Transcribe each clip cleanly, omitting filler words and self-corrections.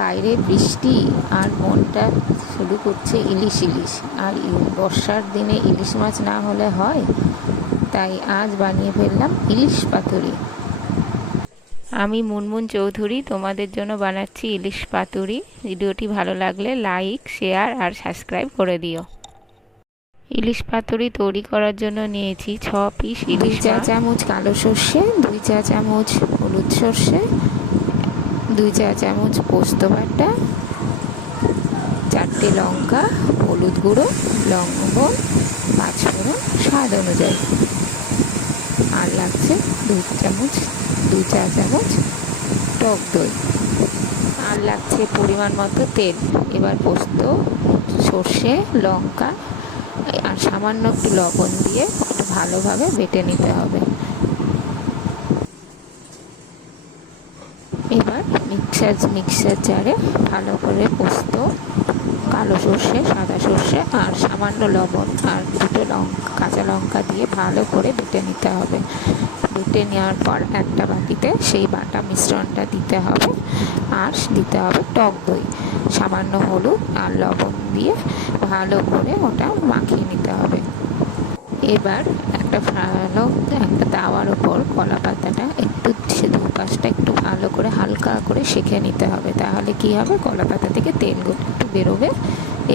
বাইরে বৃষ্টি আর মনটা শুরু করছে ইলিশ ইলিশ। আর বর্ষার দিনে ইলিশ মাছ না হলে হয়, তাই আজ বানিয়ে ফেললাম ইলিশ পাতুরি। আমি মুনমুন চৌধুরী তোমাদের জন্য বানাচ্ছি ইলিশ পাতুরি। ভিডিওটি ভালো লাগলে লাইক, শেয়ার আর সাবস্ক্রাইব করে দিও। ইলিশ পাতুরি তৈরি করার জন্য নিয়েছি 6 পিস ইলিশ। 2 চা চামচ কালো সর্ষে, 2 চা চামচ হলুদ সর্ষে, 2 চা চামচ পোস্ত বাটা, 4টে লঙ্কা, হলুদ গুঁড়ো, লবণ, 5 ফোড়ন স্বাদ অনুযায়ী। আর লাগছে 2 চা চামচ টক দই। আর লাগছে পরিমাণ মতো তেল। এবার পোস্ত, সর্ষে, লঙ্কা আর সামান্য একটু লবণ দিয়ে ভালোভাবে বেটে নিতে হবে। এবার মিক্সার জারে ভালো করে পোস্ত, কালো সর্ষে, সাদা সর্ষে আর সামান্য লবণ আর 2 কাঁচা লঙ্কা দিয়ে ভালো করে বেটে নিতে হবে। বেটে নেওয়ার পর একটা বাটিতে সেই বাটা মিশ্রণটা দিতে হবে। আর দিতে হবে টক দই, সামান্য হলুদ আর লবণ দিয়ে ভালো করে ওটা মাখিয়ে নিতে হবে। এবার একটা তাওয়ার উপর কলা পাতাটা একটু দুপাশটা একটু ভালো করে হালকা করে সেঁকে নিতে হবে। তাহলে কি হবে, কলা পাতা থেকে তেলগুলো একটু বেরোবে।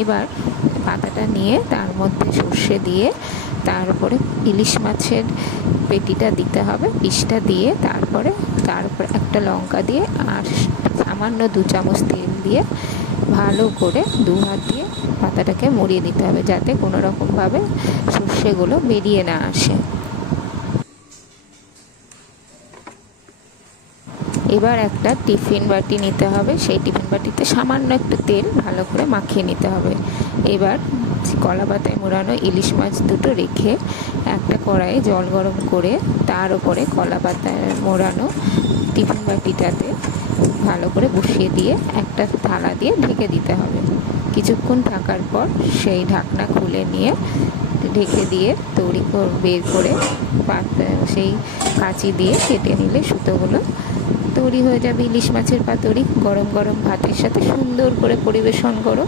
এবার পাতাটা নিয়ে তার মধ্যে সর্ষে দিয়ে তার উপরে ইলিশ মাছের পেটিটা দিতে হবে, পিসটা দিয়ে তারপরে একটা লঙ্কা দিয়ে আর সামান্য 2 চামচ তেল দিয়ে ভালো করে 2 হাত দিয়ে পাতাটাকে মুড়িয়ে দিতে হবে, যাতে কোনো রকমভাবে সর্ষেগুলো বেরিয়ে না আসে। এবার একটা টিফিন বাটি নিতে হবে, সেই টিফিন বাটিতে সামান্য একটু তেল ভালো করে মাখিয়ে নিতে হবে। এবার কলা পাতায় মোড়ানো ইলিশ মাছ দুটো রেখে একটা কড়াইয়ে জল গরম করে তার উপরে কলা পাতায় মোড়ানো টিফিন বাটিটাতে ভালো করে বসিয়ে দিয়ে একটা থালা দিয়ে ঢেকে দিতে হবে। কিছুক্ষণ থাকার পর সেই ঢাকনা খুলে নিয়ে ঢেকে দিয়ে বের করে সেই কাঁচি দিয়ে কেটে নিলে সুতোগুলো তৈরি হয়ে যাবে ইলিশ মাছের পাতুরি। গরম গরম ভাতের সাথে সুন্দর করে পরিবেশন করো।